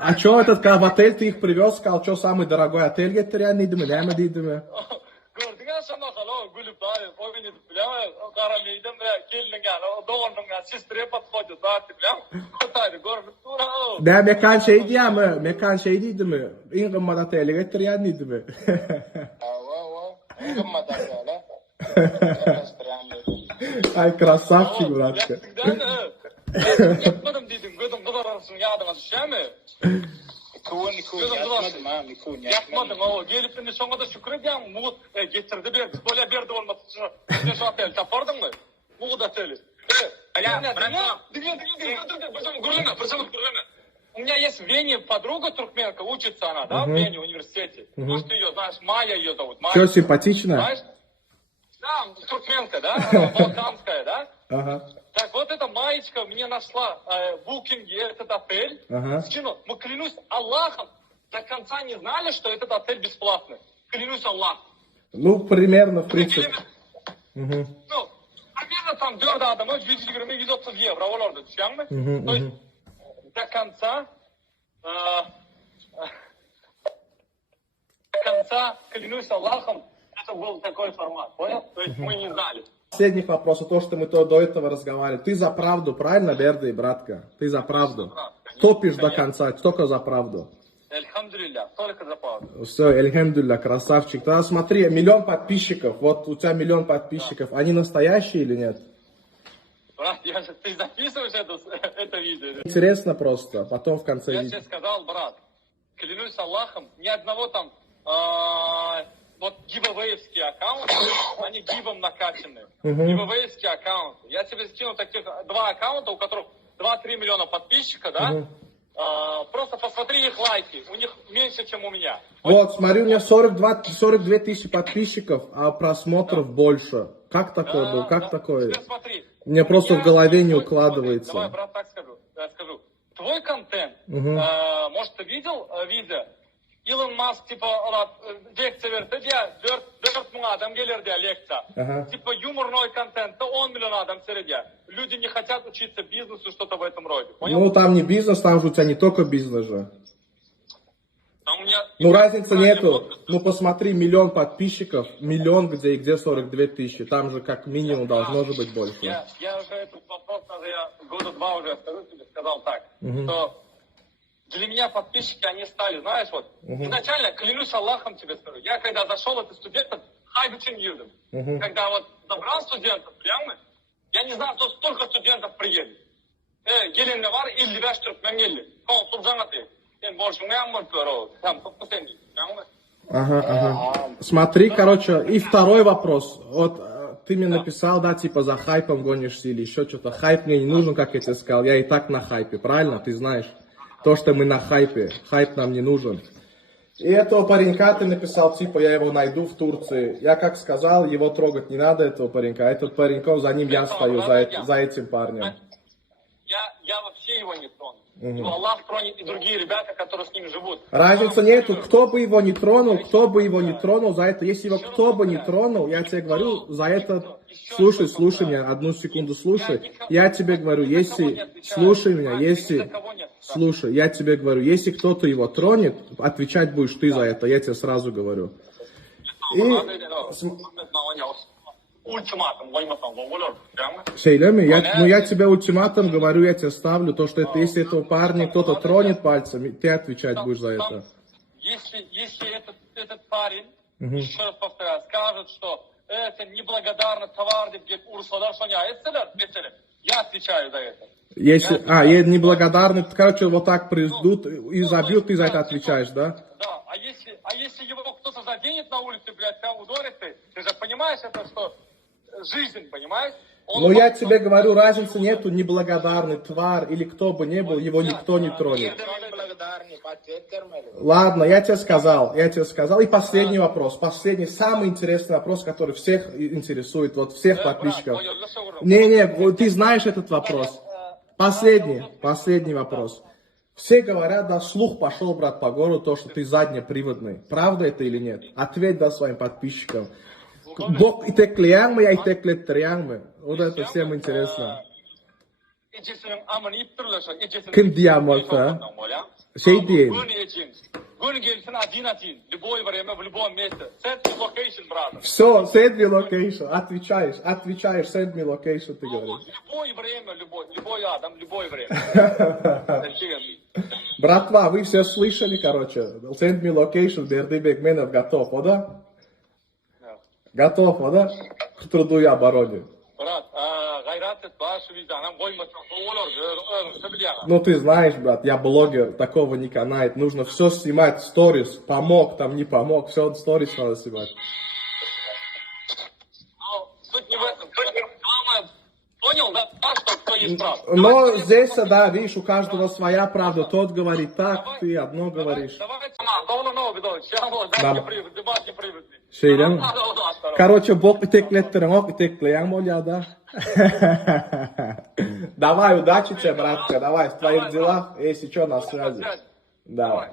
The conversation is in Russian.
А что этот, когда в отель ты их привез, сказал, что самый дорогой отель геттерян дейдими, нәме дейдими? Gördün ya sana kala gülüp daha oyun edip bile kara meydan ve gelin yani o doğanın ya sistire patladı zaten bile kotaydı görmüş sonra o. Ne mekan şey diye mi? Mekan şey deydi mi? İn kımmat oteli getteriyan deydi mi? İn kımmat oteli. Ay krasavчик, братка. Ben yapmadım dedim. Gözüm kız arasını yağdığına düşer mi? Yapmadım o. Gelip şimdi sonra da şükredeceğim. Muğut getirdi bir. Böyle bir de olması için. Ne şu ateli tapardın mı? Muğut ateli. У меня есть в Вене подруга туркменка, учится она, да, в Вене университете. Может, ее, знаешь, Майя ее зовут. Все симпатично? Знаешь? Да, туркменка, да, балканская, да? Ага. Так вот эта маечка мне нашла букинги, этот отель. Скинул. Мы, клянусь Аллахом, до конца не знали, что этот отель бесплатный. Клянусь Аллахом. Ну, примерно, в принципе. Ну, примерно там 4 adamı 120-130 евро olurdu, düşen mi? То есть до конца, клянусь Аллахом, это был такой формат, понял? То есть мы не знали. Последних вопросов, то, что мы до этого разговаривали. Ты за правду, правильно, Берды, братка? Ты за правду. Топишь до конца, только за правду. Эльхамдулилля, только за правду. Все, эльхамдулилля, красавчик. Тогда смотри, 1 миллион подписчиков. Вот у тебя 1 миллион подписчиков. Они настоящие или нет? Брат, ты записываешь это видео? Интересно просто, потом в конце Я видео. тебе сказал, брат, клянусь Аллахом, ни одного там, вот гивэвэевские аккаунты, они гивом накачаны. Гивэвэевские аккаунты. Я тебе скинул таких 2 аккаунта, у которых 2-3 миллиона подписчиков, да? Просто посмотри их лайки, у них меньше, чем у меня. Вот, смотри, у меня 42 тысячи подписчиков, а просмотров больше. Как такое было? Как такое? Смотри, Мне просто в голове не укладывается. Давай, брат, так скажу. Твой контент, может, ты видел видео? Илон Маск, типа, лекция verdi diye 4 adam gelir diye лекция. Типа, юморной контент, то 10 миллион адам сидят. Люди не хотят учиться бизнесу, что-то в этом роде. Понял? Ну, там не бизнес, там же у тебя не только бизнес же. Там у меня... Ну, разницы нету. Ну, посмотри, 1 миллион подписчиков, 1 миллион где и где 42 тысячи. Там же как минимум должно же быть больше. Я уже этот вопрос, даже я года 2 уже скажу тебе, сказал так, что для меня подписчики, они стали, знаешь, вот, изначально, клянусь Аллахом тебе скажу, я когда зашел, это студентов, хайбучин юдом. Когда вот забрал студентов, прямо, я не знал, что столько студентов приедет. Gelin de var 55 Türkmen geldi. Konsuldan atıyor. Yani borcum ne anlatıyor там, Ага. Смотри, короче, и второй вопрос. Вот ты мне написал, да, типа за хайпом гонишься или еще что-то. Хайп мне не нужен, как я тебе сказал. Я и так на хайпе, правильно? Ты знаешь. То, что мы на хайпе. Хайп нам не нужен. И этого паренька ты написал, типа, я его найду в Турции. Я как сказал, его трогать не надо, этого паренька. Этот пареньков, за ним я стою, за этим парнем. Я вообще его не трону. Но Аллах тронет и другие ребята, которые с ним живут. Разницы нету, кто бы его не тронул, за это, если его кто бы не тронул, я тебе говорю, за это, слушай меня, 1 секунду слушай, я тебе говорю, слушай, я тебе говорю, если кто-то его тронет, отвечать будешь ты за это, я тебе сразу говорю. Ультиматум, Сейлями, я тебе ультиматум говорю, я тебе ставлю, то, что это, если этого парня кто-то тронет пальцем, ты отвечать будешь за это. Если этот парень, еще раз повторяю, скажет, что это неблагодарный товар, где Урсадар Шаня, я отвечаю за это. Если, неблагодарный, короче, вот так придут и забьют, ты за это отвечаешь, да? Да, а если его кто-то заденет на улице, блядь, тебя ударит, ты же понимаешь это, что жизнь, понимаешь? Но я тебе говорю, разницы нету, неблагодарный тварь или кто бы ни был, его никто не тронет. Ладно, я тебе сказал. И последний вопрос, самый интересный вопрос, который всех интересует, вот всех подписчиков. Ты знаешь этот вопрос. Последний вопрос. Все говорят, да, слух пошел, брат, по городу, то, что ты заднеприводный. Правда это или нет? Ответь, да, своим подписчикам. Бог и теклеян мы, я и теклеттерян мы. Вот это всем интересно. Ким диамольта? Şey diyeyim. Gün gelsin один. Любое время, в любом месте. Set me location, brother. Все, send me location. Отвечаешь, send me location, ты говоришь. Любое время, любой адам, любое время. Братва, вы все слышали, короче. Send me location, Бердыбек Менов готов, да? Готов, да? К труду и обороне. Брат, гайрат başı vicdanım koymasın. Olur, biliyorum. Ну ты знаешь, брат, я блогер, такого не канает. Нужно все снимать, сторис. Помог, там не помог, все сторис надо снимать. Суть не в этом. Главное, понял, да, что кто есть прав. Но здесь, да, видишь, у каждого своя правда. Тот говорит так, ты одно говоришь. Давай, дебат не привыкли. Şeyden. Короче, Бог итеклеттірің, оқ итеклеяң моля, да? Давай, удачи тебе, братка, давай, в твоих делах, если что, на связи. Давай.